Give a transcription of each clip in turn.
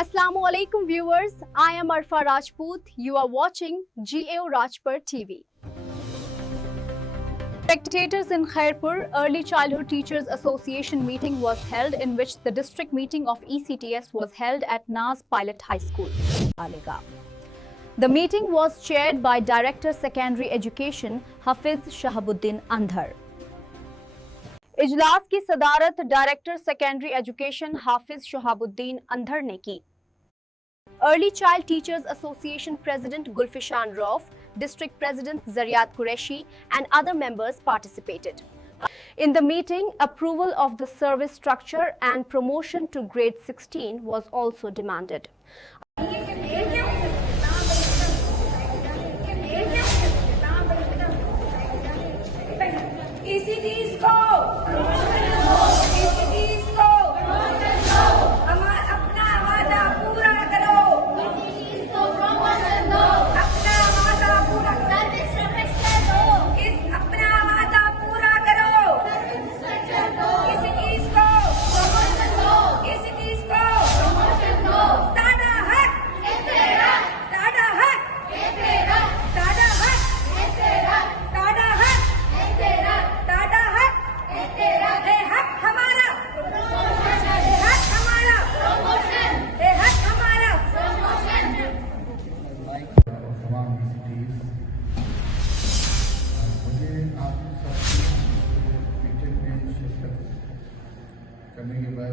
Assalamu alaikum viewers, I am Arfa Rajput. You are watching GAO Rajpur TV. Spectators in Khairpur Early Childhood Teachers Association meeting was held, in which the district meeting of ECTS was held at Naz Pilot High School, Alega. The meeting was chaired by Director Secondary Education Hafiz Shahabuddin Andhar. इजलास की सदारत director secondary education Hafiz Shahabuddin Andhar ने की। Early child teachers association president Gulfishan Rauf, district president Zaryat Qureshi and other members participated. In the meeting, approval of the service structure and promotion to grade 16 was also demanded. करने के बाद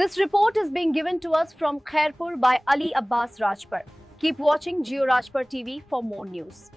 This report is being given to us from Khairpur by Ali Abbas Rajpur. Keep watching GAO Rajpur TV for more news.